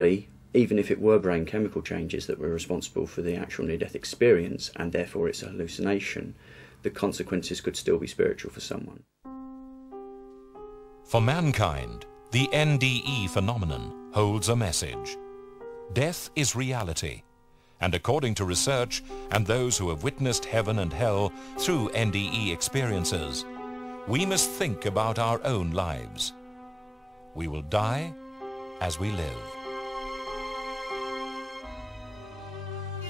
Even if it were brain chemical changes that were responsible for the actual near-death experience, and therefore it's a hallucination, the consequences could still be spiritual for someone. For mankind, the NDE phenomenon holds a message. Death is reality, and according to research and those who have witnessed heaven and hell through NDE experiences, we must think about our own lives. We will die as we live.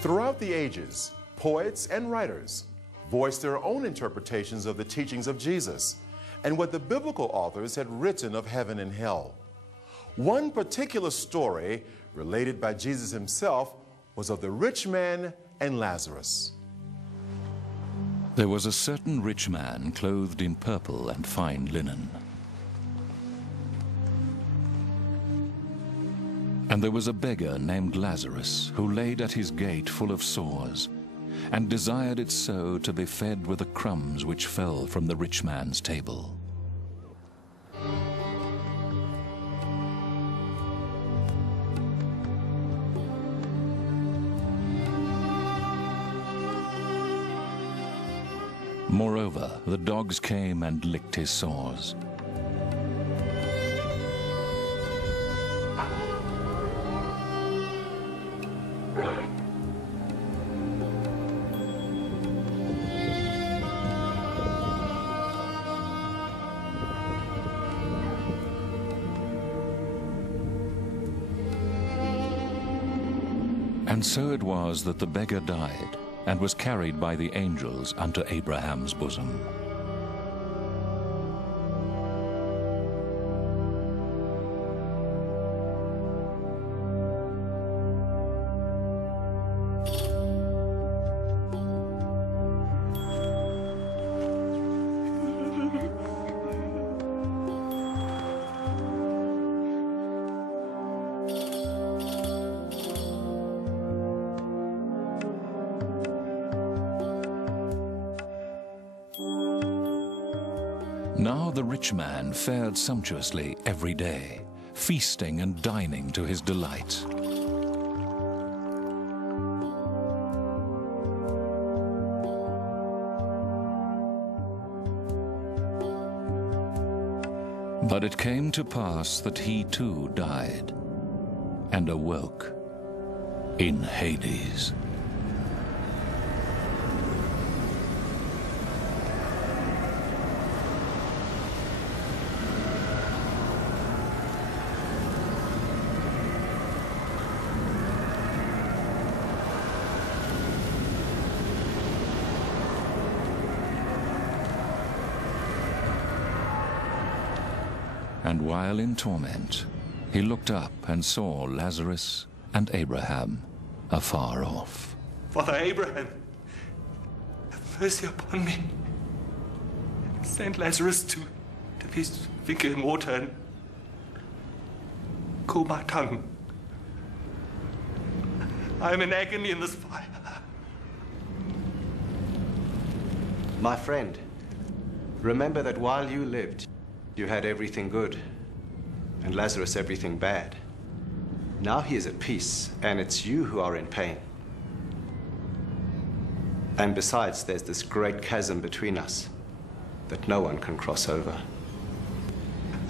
Throughout the ages, poets and writers voiced their own interpretations of the teachings of Jesus and what the biblical authors had written of heaven and hell. One particular story related by Jesus himself was of the rich man and Lazarus. There was a certain rich man clothed in purple and fine linen. And there was a beggar named Lazarus who laid at his gate full of sores, and desired it so to be fed with the crumbs which fell from the rich man's table. Moreover, the dogs came and licked his sores. And so it was that the beggar died, and was carried by the angels unto Abraham's bosom. Now the rich man fared sumptuously every day, feasting and dining to his delight. But it came to pass that he too died, and awoke in Hades. And while in torment, he looked up and saw Lazarus and Abraham afar off. Father Abraham, have mercy upon me. Send Lazarus to his finger in water and cool my tongue. I am in agony in this fire. My friend, remember that while you lived, you had everything good, and Lazarus everything bad. Now he is at peace, and it's you who are in pain. And besides, there's this great chasm between us that no one can cross over.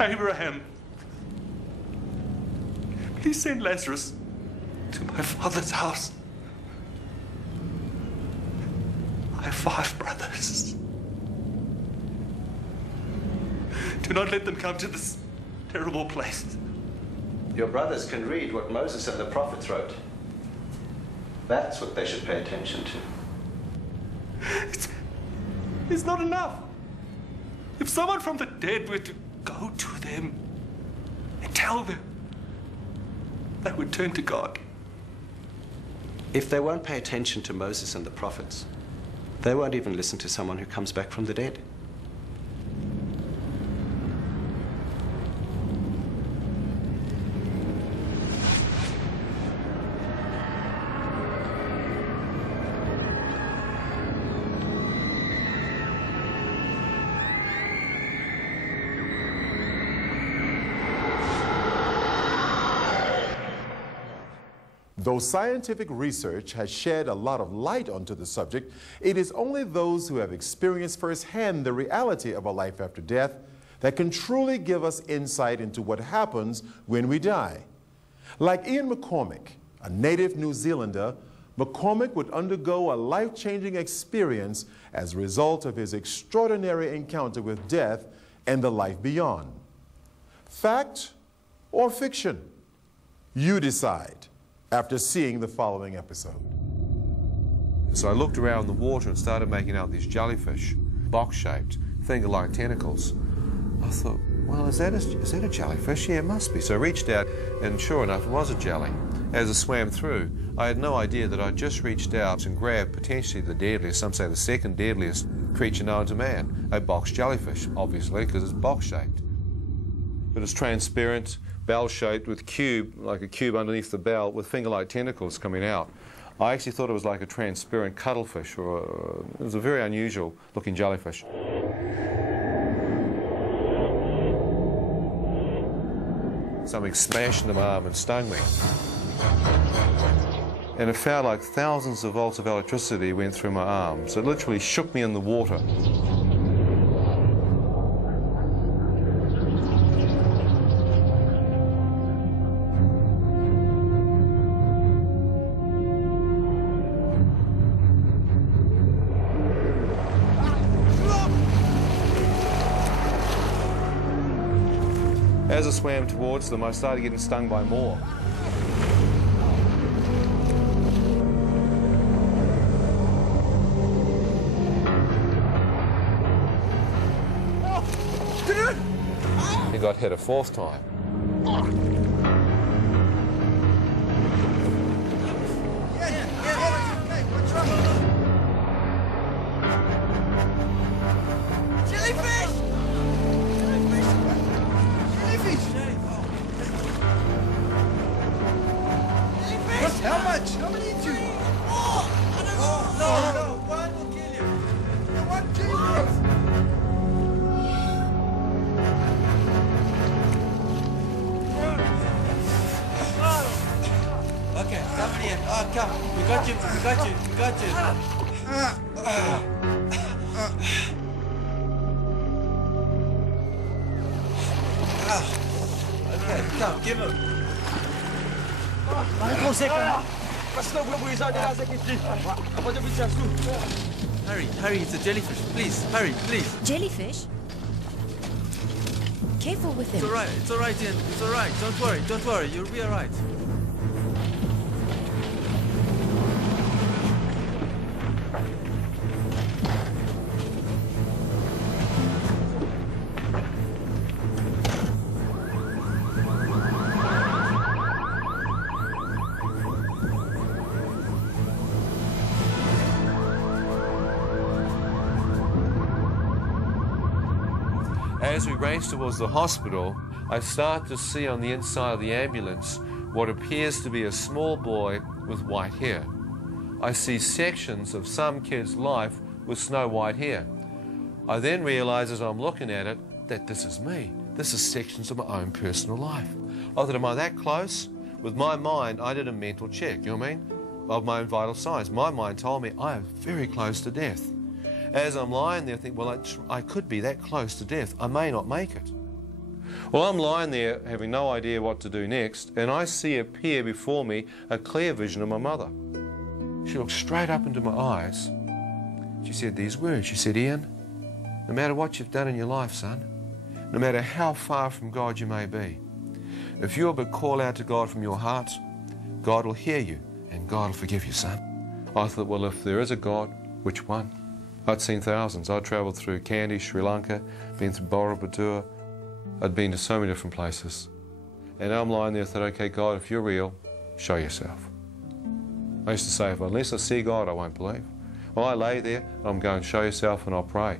Abraham, please send Lazarus to my father's house. I have 5 brothers. Do not let them come to this terrible place. Your brothers can read what Moses and the prophets wrote. That's what they should pay attention to. It's not enough. If someone from the dead were to go to them and tell them, they would turn to God. If they won't pay attention to Moses and the prophets, they won't even listen to someone who comes back from the dead. Though scientific research has shed a lot of light onto the subject, it is only those who have experienced firsthand the reality of a life after death that can truly give us insight into what happens when we die. Like Ian McCormick, a native New Zealander, McCormick would undergo a life-changing experience as a result of his extraordinary encounter with death and the life beyond. Fact or fiction? You decide after seeing the following episode. So I looked around the water and started making out these jellyfish, box-shaped, finger-like tentacles. I thought, well, is that a jellyfish? Yeah, it must be. So I reached out, and sure enough, it was a jelly. As I swam through, I had no idea that I'd just reached out and grabbed potentially the deadliest, some say the second deadliest creature known to man, a box jellyfish, obviously, because it's box-shaped. But it's transparent, bell-shaped with like a cube underneath the bell with finger-like tentacles coming out. I actually thought it was like a transparent cuttlefish, or it was a very unusual looking jellyfish. Something smashed into my arm and stung me. And it felt like thousands of volts of electricity went through my arm. So it literally shook me in the water. As I swam towards them, I started getting stung by more. He got hit a fourth time. How much? How many did you? No, one will kill you. One Jesus. Okay, come in. Oh, come. We got you. We got you. We got you. Okay, come. Give him. Hurry, it's a jellyfish. Please, hurry, please. Jellyfish? Careful with him. It's all right, Ian. It's all right. Don't worry. You'll be all right. As we raced towards the hospital, I start to see on the inside of the ambulance what appears to be a small boy with white hair. I see sections of some kid's life with snow white hair. I then realize as I'm looking at it that this is me. This is sections of my own personal life. I thought, am I that close? With my mind, I did a mental check, you know what I mean? Of my own vital signs. My mind told me I am very close to death. As I'm lying there, I think, well, I could be that close to death. I may not make it. Well, I'm lying there having no idea what to do next, and I see appear before me a clear vision of my mother. She looked straight up into my eyes. She said these words. She said, Ian, no matter what you've done in your life, son, no matter how far from God you may be, if you'll but call out to God from your heart, God will hear you and God will forgive you, son. I thought, well, if there is a God, which one? I'd seen thousands. I'd travelled through Kandy, Sri Lanka, been through Borobudur. I'd been to so many different places. And I'm lying there and thought, okay, God, if you're real, show yourself. I used to say, unless I see God, I won't believe. Well, I lay there, I'm going, show yourself, and I'll pray.